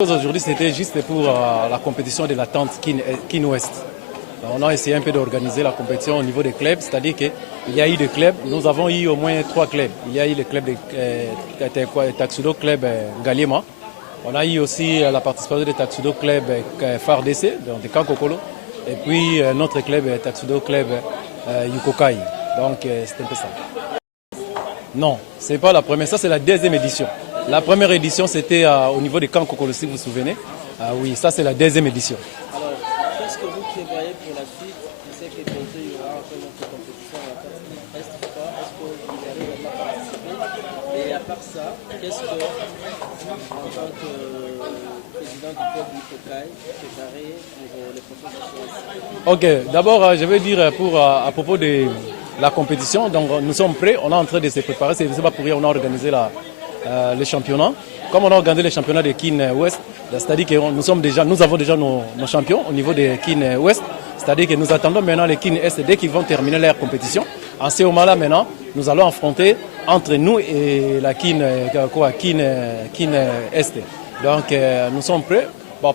Aujourd'hui, c'était juste pour la compétition de la tente Kin Ouest. On a essayé un peu d'organiser la compétition au niveau des clubs, c'est-à-dire qu'il y a eu des clubs, nous avons eu au moins 3 clubs. Il y a eu le club de Taxudo Club Galima. On a eu aussi la participation de Taxudo Club FARDC, donc de Kankokolo. Et puis notre club Taxudo Club Yukokai. Donc c'est un peu ça. Non, ce n'est pas la première, ça c'est la deuxième édition. La première édition c'était au niveau de Kankokolo, si vous vous souvenez. Oui, ça c'est la deuxième édition. Alors, qu'est-ce que vous prévoyez pour la suite? Je sais que bientôt il y aura encore notre compétition à la Est. Est-ce que vous allez vraiment participer? Et à part ça, qu'est-ce que, en tant que président du club du Kokai, préparez pour les prochaines échéances? Ok, d'abord je vais dire à propos de la compétition, donc nous sommes prêts, on est en train de se préparer, c'est pas pour rien, on a organisé le championnat. Comme on a organisé le championnat de Kin Ouest, c'est-à-dire que nous avons déjà nos champions au niveau de Kin Ouest, c'est-à-dire que nous attendons maintenant les Kin Est dès qu'ils vont terminer leur compétition. En ce moment-là maintenant, nous allons affronter entre nous et la Kin Est. Donc nous sommes prêts. Bon,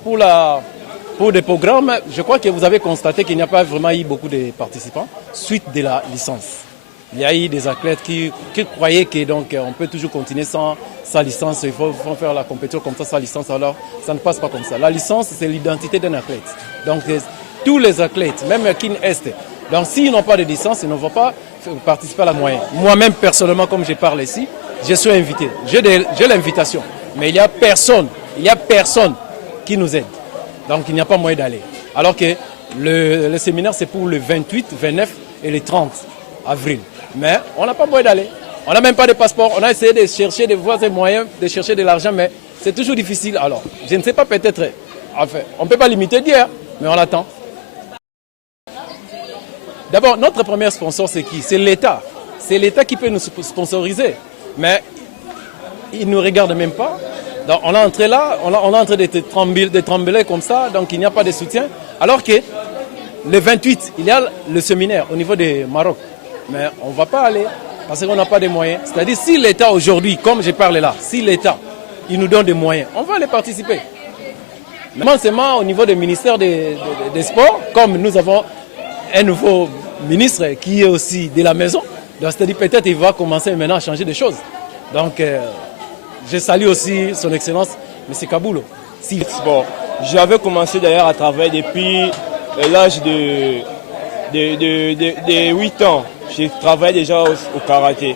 pour des programmes, je crois que vous avez constaté qu'il n'y a pas vraiment eu beaucoup de participants suite de la licence. Il y a eu des athlètes qui croyaient que donc on peut toujours continuer sans licence, il faut faire la compétition comme ça sans licence, alors ça ne passe pas comme ça. La licence, c'est l'identité d'un athlète. Donc tous les athlètes, même Kin Est, donc s'ils n'ont pas de licence, ils ne vont pas participer à la moyenne. Moi-même, personnellement, comme je parle ici, je suis invité. J'ai l'invitation, mais il n'y a personne qui nous aide. Donc il n'y a pas moyen d'aller. Alors que le séminaire, c'est pour le 28, 29 et le 30 avril. Mais on n'a pas moyen d'aller. On n'a même pas de passeport. On a essayé de chercher des voies et moyens, de chercher de l'argent, mais c'est toujours difficile. Alors, je ne sais pas, peut-être, enfin, on ne peut pas limiter d'hier, mais on attend. D'abord, notre premier sponsor, c'est qui? C'est l'État. C'est l'État qui peut nous sponsoriser. Mais il ne nous regarde même pas. Donc, on est entré là, on est en train de trembler comme ça, donc il n'y a pas de soutien. Alors que le 28, il y a le séminaire au niveau du Maroc. Mais on ne va pas aller parce qu'on n'a pas de moyens. C'est-à-dire si l'État aujourd'hui, comme je parle là, si l'État il nous donne des moyens, on va aller participer. Mais seulement au niveau du ministère des Sports, comme nous avons un nouveau ministre qui est aussi de la maison, c'est-à-dire peut-être il va commencer maintenant à changer des choses. Donc je salue aussi son Excellence, M. Kaboulo. Bon, j'avais commencé d'ailleurs à travailler depuis l'âge de 8 ans. Je travaillais déjà au karaté.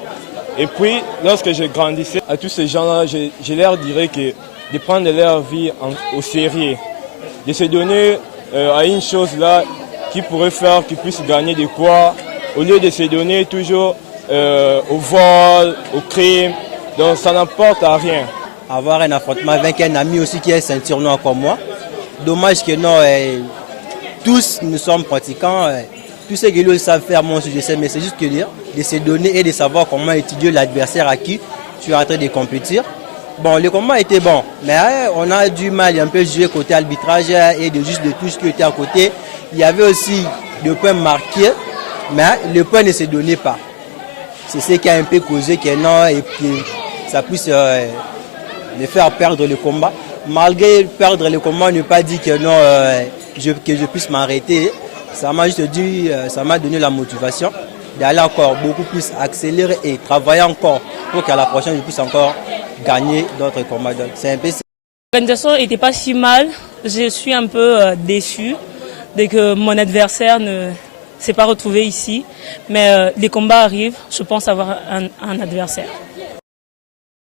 Et puis, lorsque je grandissais, à tous ces gens-là, je leur dirais que de prendre leur vie au sérieux, de se donner à une chose là qui pourrait faire qu'ils puissent gagner de quoi, au lieu de se donner toujours au vol, au crime. Donc ça n'apporte à rien. Avoir un affrontement avec un ami aussi qui est ceinture noire comme moi. Dommage que non, tous nous sommes pratiquants. Tout ce que nous savent faire, moi aussi je sais, mais c'est juste que dire, de se donner et de savoir comment étudier l'adversaire à qui tu es en train de compétir. Bon, le combat était bon, mais on a du mal un peu jouer côté arbitrage et de tout ce qui était à côté. Il y avait aussi des points marqués, mais le point ne se donnait pas. C'est ce qui a un peu causé que non, et puis ça puisse me faire perdre le combat. Malgré perdre le combat, ne pas dire que non, que je puisse m'arrêter. Ça m'a juste dit, ça m'a donné la motivation d'aller encore beaucoup plus accélérer et travailler encore pour qu'à la prochaine je puisse encore gagner d'autres combats. Donc c'est un peu. L'organisation n'était pas si mal. Je suis un peu déçu dès que mon adversaire ne s'est pas retrouvé ici. Mais les combats arrivent, je pense avoir un adversaire.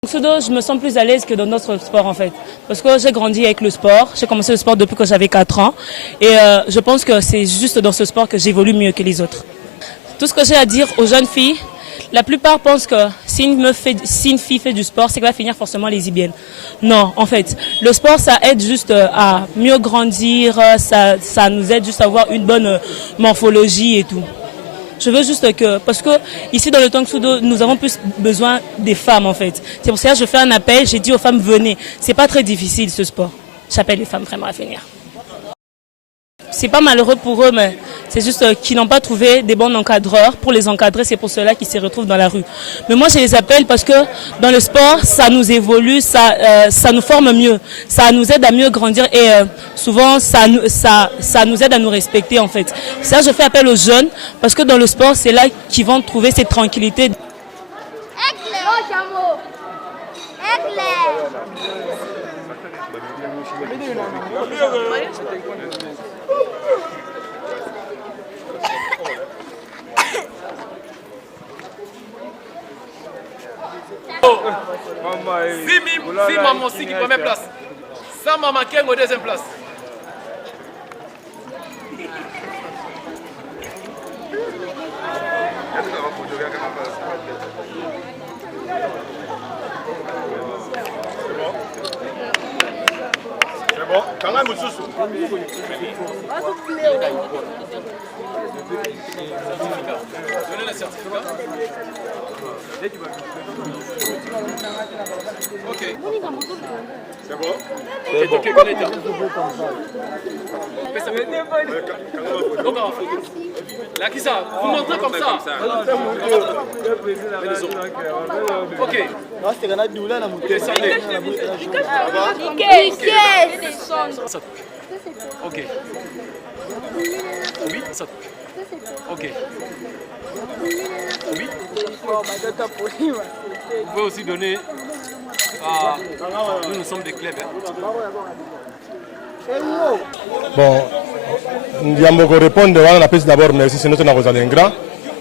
Je me sens plus à l'aise que dans notre sport en fait. Parce que j'ai grandi avec le sport, j'ai commencé le sport depuis que j'avais 4 ans. Et je pense que c'est juste dans ce sport que j'évolue mieux que les autres. Tout ce que j'ai à dire aux jeunes filles, la plupart pensent que si une fille fait du sport, c'est qu'elle va finir forcément lesbienne. Non, en fait, le sport ça aide juste à mieux grandir, ça nous aide juste à avoir une bonne morphologie et tout. Je veux juste que, parce que ici dans le Tangshudo, nous avons plus besoin des femmes en fait. C'est pour ça que je fais un appel, j'ai dit aux femmes venez. C'est pas très difficile ce sport. J'appelle les femmes vraiment à venir. c'est pas malheureux pour eux, mais c'est juste qu'ils n'ont pas trouvé des bons encadreurs pour les encadrer. C'est pour cela qu'ils se retrouvent dans la rue. Mais moi, je les appelle parce que dans le sport, ça nous évolue, ça nous forme mieux, ça nous aide à mieux grandir et souvent, ça nous aide à nous respecter en fait. Ça, je fais appel aux jeunes parce que dans le sport, c'est là qu'ils vont trouver cette tranquillité. Si maman si qui première place, sans maman Ken au deuxième place. C'est bon, quand même Moussousou. Donnez le certificat. Ok. C'est bon? Ok, ok, connecteur. Là, qui ça? Vous montrez comme ça. Ok. Descendez. Ok. Oui, ça. Ok. Oui. Vous pouvez aussi donner à... Nous sommes des clubs. Bon, Ndiambo répondre, on a d'abord merci, c'est notre Narosalengra.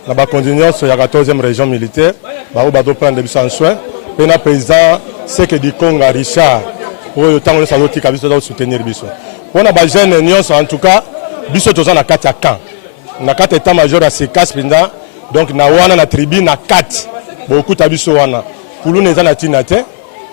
Là-bas, continuons sur la 14e région militaire. On va prendre des en soin. Et le président, c'est que du Congo, Richard, pour le temps où nous allons soutenir Bissot. On a des jeunes en tout cas, Bissot est en 4 camps. Na 4 états-majors à Sekas, donc na wana na tribune na 4. Beaucoup de Bissot wana. Pour nous, nous avons tinate.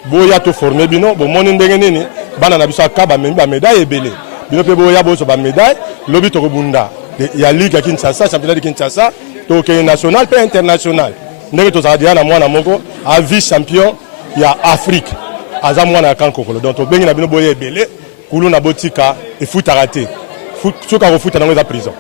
Boya to formé bino, bo moni ndenge nini, bana na biso akaba membi ba médaille ebele. Bino pe boya bo so ba médaille, lobi to bunda. Ya ligue ya Kinshasa, championnat de Kinshasa, to ke national pe international. Ndenge to za dia na mwana moko a vice champion ya Afrique. Aza mwana ya kankokolo. Donc to bengi na bino boya ebele, kulu na botika e foot arrêté. Foot soka ko foot na ngo za prison.